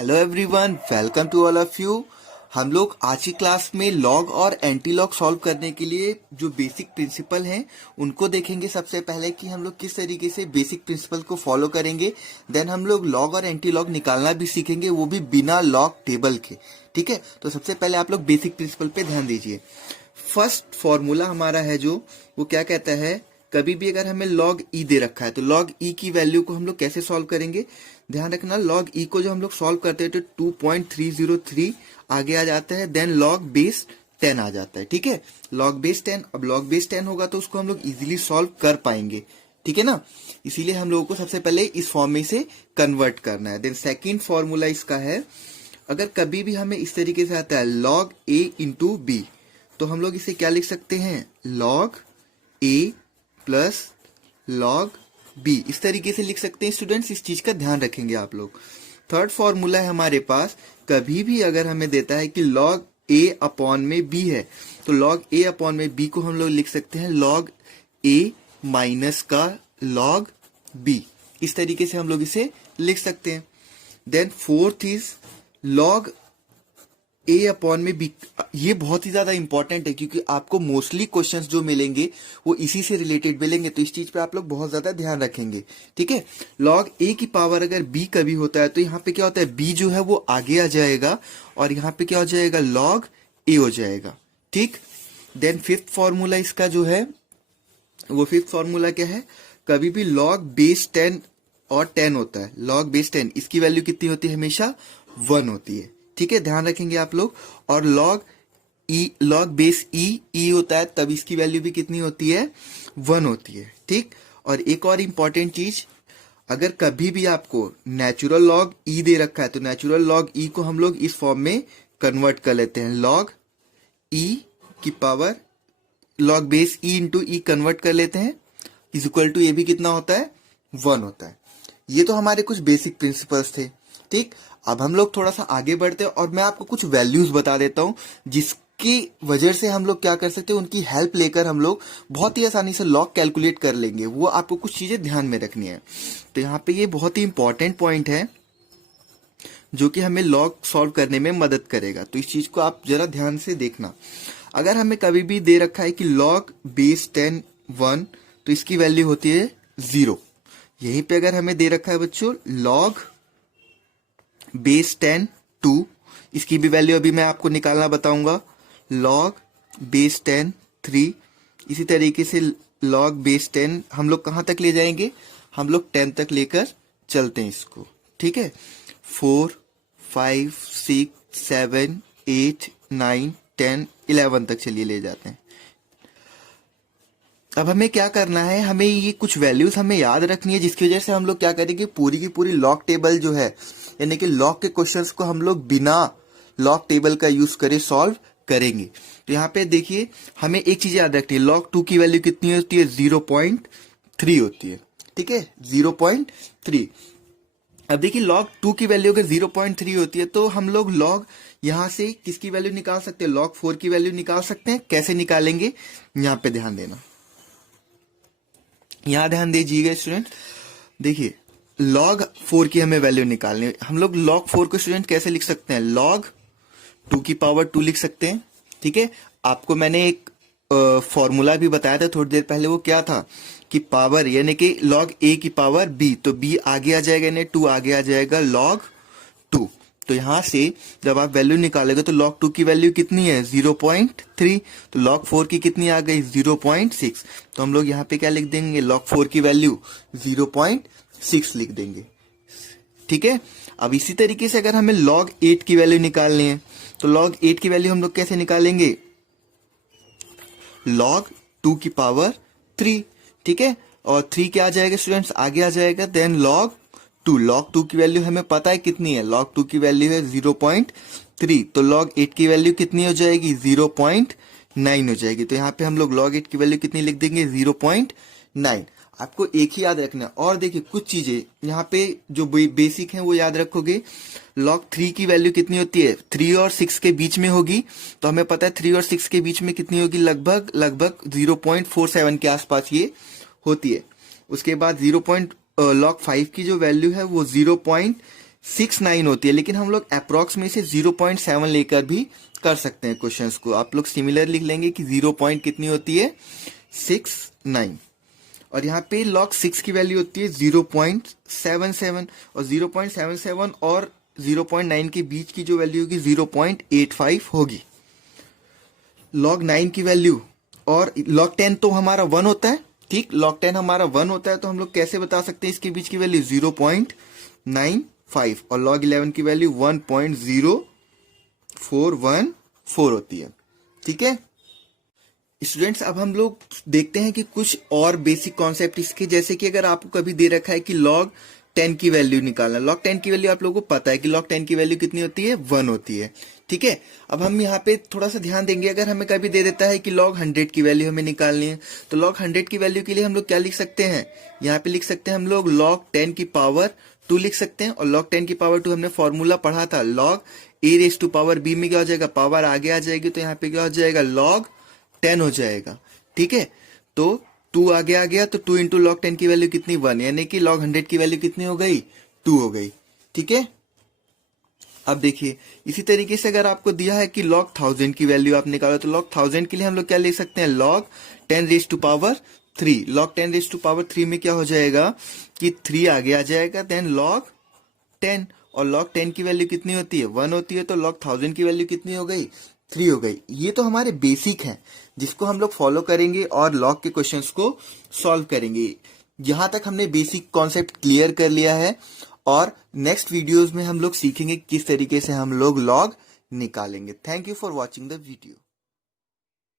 Hello everyone, welcome to all of you. हम लोग आज की क्लास में लॉग और एंटी लॉग सॉल्व करने के लिए जो बेसिक प्रिंसिपल हैं उनको देखेंगे। सबसे पहले कि हम लोग किस तरीके से बेसिक प्रिंसिपल को फॉलो करेंगे। देन हम लोग लॉग और एंटी लॉग निकालना भी सीखेंगे, वो भी बिना लॉग टेबल के। ठीक है, तो सबसे पहले आप लोग बेसिक प्रिंसिपल पे ध्यान दीजिए। फर्स्ट फॉर्मूला हमारा है जो वो क्या कहता है, कभी भी अगर हमें log e दे रखा है तो log e की वैल्यू को हम लोग कैसे सॉल्व करेंगे। ध्यान रखना, log e को जो हम लोग सॉल्व करते हैं तो 2.303 आगे आ जाता है, देन log बेस 10 आ जाता है। ठीक है, log बेस 10। अब log बेस 10 होगा तो उसको हम लोग इजीली सॉल्व कर पाएंगे। ठीक है ना, इसीलिए हम लोगों को सबसे पहले इस फॉर्म में इसे कन्वर्ट करना है। देन सेकेंड फॉर्मूला इसका है, अगर कभी भी हमें इस तरीके से आता है log a इंटू बी, तो हम लोग इसे क्या लिख सकते हैं, log a plus log B, इस तरीके से लिख सकते हैं। स्टूडेंट्स, इस चीज का ध्यान रखेंगे आप लोग। थर्ड फॉर्मूला है हमारे पास, कभी भी अगर हमें देता है कि लॉग ए अपॉन में बी है, तो लॉग ए अपॉन में बी को हम लोग लिख सकते हैं लॉग ए माइनस का लॉग बी, इस तरीके से हम लोग इसे लिख सकते हैं। Then fourth is log A upon में बी। ये बहुत ही ज्यादा इंपॉर्टेंट है क्योंकि आपको मोस्टली क्वेश्चंस जो मिलेंगे वो इसी से रिलेटेड मिलेंगे, तो इस चीज पे आप लोग बहुत ज्यादा ध्यान रखेंगे। ठीक है, लॉग ए की पावर अगर बी कभी होता है तो यहाँ पे क्या होता है, बी जो है वो आगे आ जाएगा और यहाँ पे क्या हो जाएगा, लॉग ए हो जाएगा। ठीक, देन फिफ्थ फॉर्मूला इसका जो है वो फिफ्थ फॉर्मूला क्या है, कभी भी लॉग बेस 10 और 10 होता है, लॉग बेस 10 इसकी वैल्यू कितनी होती है, हमेशा 1 होती है। ठीक है, ध्यान रखेंगे आप लोग। और लॉग बेस ई होता है तब इसकी वैल्यू भी कितनी होती है, 1 होती है। ठीक, और एक और इंपॉर्टेंट चीज, अगर कभी भी आपको नेचुरल लॉग ई दे रखा है तो नेचुरल लॉग ई को हम लोग इस फॉर्म में कन्वर्ट कर लेते हैं, लॉग ई की power log base e into e convert कर लेते हैं, इज इक्वल टू ये भी कितना होता है, 1 होता है। ये तो हमारे कुछ बेसिक प्रिंसिपल्स थे। ठीक, अब हम लोग थोड़ा सा आगे बढ़ते हैं और मैं आपको कुछ वैल्यूज बता देता हूं जिसकी वजह से हम लोग क्या कर सकते हैं, उनकी हेल्प लेकर हम लोग बहुत ही आसानी से लॉग कैलकुलेट कर लेंगे। वो आपको कुछ चीजें ध्यान में रखनी है। तो यहाँ पे ये बहुत ही इंपॉर्टेंट पॉइंट है जो कि हमें लॉग सॉल्व करने में मदद करेगा, तो इस चीज को आप जरा ध्यान से देखना। अगर हमें कभी भी दे रखा है कि लॉग बेस 10 1, तो इसकी वैल्यू होती है 0। यहीं पे अगर हमें दे रखा है बच्चों लॉग बेस 10 2, इसकी भी वैल्यू अभी मैं आपको निकालना बताऊंगा, लॉग बेस 10 3। इसी तरीके से लॉग बेस 10 हम लोग कहां तक ले जाएंगे, हम लोग 10 तक लेकर चलते हैं इसको। ठीक है, 4 5 6 7 8 9 10 11 तक चलिए ले जाते हैं। अब हमें क्या करना है, हमें ये कुछ वैल्यूज हमें याद रखनी है जिसकी वजह से हम लोग क्या करेंगे, पूरी की पूरी लॉग टेबल जो है, यानी कि लॉग के क्वेश्चंस को हम लोग बिना लॉग टेबल का यूज करे सॉल्व करेंगे। तो यहाँ पे देखिए, हमें एक चीज याद रखनी है, लॉग 2 की वैल्यू कितनी होती है, 0.3 होती है। ठीक है, 0.3। अब देखिए, लॉग 2 की वैल्यू अगर 0.3 होती है तो हम लोग लॉग यहां से किसकी वैल्यू निकाल सकते हैं, लॉग 4 की वैल्यू निकाल सकते हैं। कैसे निकालेंगे, यहां पे ध्यान देना, यहां ध्यान दीजिएगा स्टूडेंट। देखिए, log 4 की हमें वैल्यू निकालनी है। हम लोग log 4 को स्टूडेंट कैसे लिख सकते हैं, log 2 की पावर 2 लिख सकते हैं। ठीक है, आपको मैंने एक फॉर्मूला भी बताया था थोड़ी देर पहले, वो क्या था कि पावर यानी कि log a की पावर b, तो b आगे आ जाएगा यानी 2 आगे आ जाएगा log 2। तो यहां से जब आप वैल्यू निकालेंगे तो log 2 की वैल्यू कितनी है, 0.3, तो log 4 की कितनी आ गई, 0.6। तो हम लोग यहाँ पे क्या लिख देंगे, log 4 की वैल्यू 0.6 लिख देंगे। ठीक है, अब इसी तरीके से अगर हमें log 8 की वैल्यू निकालनी है तो log 8 की वैल्यू हम लोग कैसे निकालेंगे, log 2 की पावर 3। ठीक है, और 3 क्या आ जाएगा स्टूडेंट्स, आगे आ जाएगा, देन log 2 की वैल्यू हमें पता है कितनी है, log 2 की वैल्यू है 0.3, तो log 8 की वैल्यू कितनी हो जाएगी, 0.9 हो जाएगी। तो यहाँ पे हम लोग log 8 की वैल्यू कितनी लिख देंगे, 0.9। आपको एक ही याद रखना है। और देखिए, कुछ चीजें यहाँ पे जो बेसिक हैं वो याद रखोगे। log 3 की वैल्यू कितनी होती है, 3 और 6 के बीच में होगी, तो हमें पता है 3 और 6 के बीच में कितनी होगी, लगभग 0.47 के आसपास ये होती है। उसके बाद log 5 की जो वैल्यू है वो 69 होती है, लेकिन हम लोग अप्रोक्स में से 0.7 लेकर भी कर सकते हैं क्वेश्चंस को। आप लोग सिमिलर लिख लेंगे कि 0 पॉइंट कितनी होती है 69, और यहाँ पे log 6 की वैल्यू होती है 0.77, और 0.77 और 0.9 के बीच की जो वैल्यू होगी 0.85 होगी। log 9 की वैल्यू और log 10 तो हमारा 1 होता है, ठीक, log 10 हमारा 1 होता है, तो हम लोग कैसे बता सकते हैं इसके बीच की वैल्यू 0.95, और log 11 की वैल्यू 1.0414 होती है। ठीक है स्टूडेंट्स, अब हम लोग देखते हैं कि कुछ और बेसिक कॉन्सेप्ट इसके, जैसे कि अगर आपको कभी दे रखा है कि log 10 की वैल्यू निकालना, log 10 की वैल्यू आप लोगों को पता है कि log 10 की वैल्यू कितनी होती है 1 होती है। ठीक है, अब हम यहाँ पे थोड़ा सा ध्यान देंगे, अगर हमें कभी दे देता है कि log 100 की वैल्यू हमें निकालनी है, तो log 100 की वैल्यू के लिए हम लोग क्या लिख सकते हैं, यहाँ पे लिख सकते हैं हम लोग log 10 की पावर 2 लिख सकते हैं, और log 10 की पावर 2 हमने फॉर्मूला पढ़ा था, log a raise to power b में क्या हो जाएगा, पावर आगे आ जाएगी, तो यहाँ पे क्या हो जाएगा log 10 हो जाएगा। ठीक है, तो 2 आगे आ गया, तो 2 इंटू log 10 की वैल्यू कितनी 1, यानी कि log 100 की वैल्यू कितनी हो गई 2 हो गई। ठीक है, अब देखिए इसी तरीके से अगर आपको दिया है कि log 1000 की वैल्यू आप निकालो, तो log 1000 के लिए हम लोग क्या ले सकते हैं, log 10 raise to power 3, log 10 raise to power 3 में क्या हो जाएगा कि 3 आगे आ जाएगा, देन log 10, और log 10 की वैल्यू कितनी होती है 1 होती है, तो log 1000 की वैल्यू कितनी हो गई 3 हो गई। ये तो हमारे बेसिक हैं जिसको हम लोग फॉलो करेंगे और लॉग के क्वेश्चंस को सॉल्व करेंगे। यहां तक हमने बेसिक कॉन्सेप्ट क्लियर कर लिया है, और नेक्स्ट वीडियोस में हम लोग सीखेंगे किस तरीके से हम लोग लॉग निकालेंगे। Thank you for watching the video.